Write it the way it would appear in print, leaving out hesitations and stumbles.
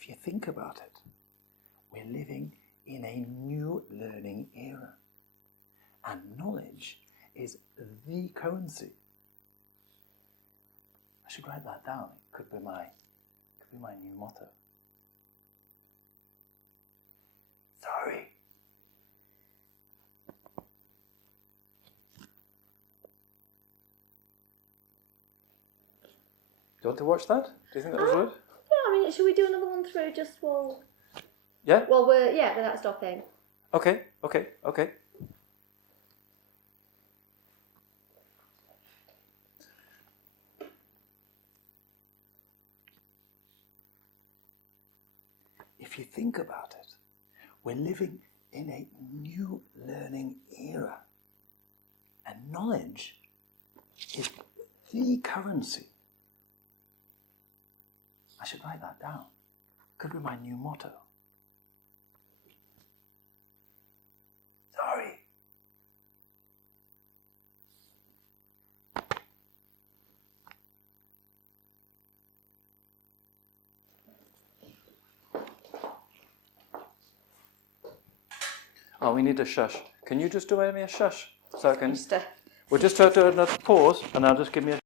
If you think about it, we're living in a new learning era. And knowledge is the currency. I should write that down. It could be my new motto. Sorry. Do you want to watch that? Do you think that was good? Yeah, I mean, should we do another one through just while... Yeah? Well, without stopping. Okay. If you think about it, we're living in a new learning era. And knowledge is the currency. I should write that down. Could be my new motto. Sorry. Oh, we need a shush. Can you just do me a shush? So I can... We'll just do another pause, and I'll just give me a...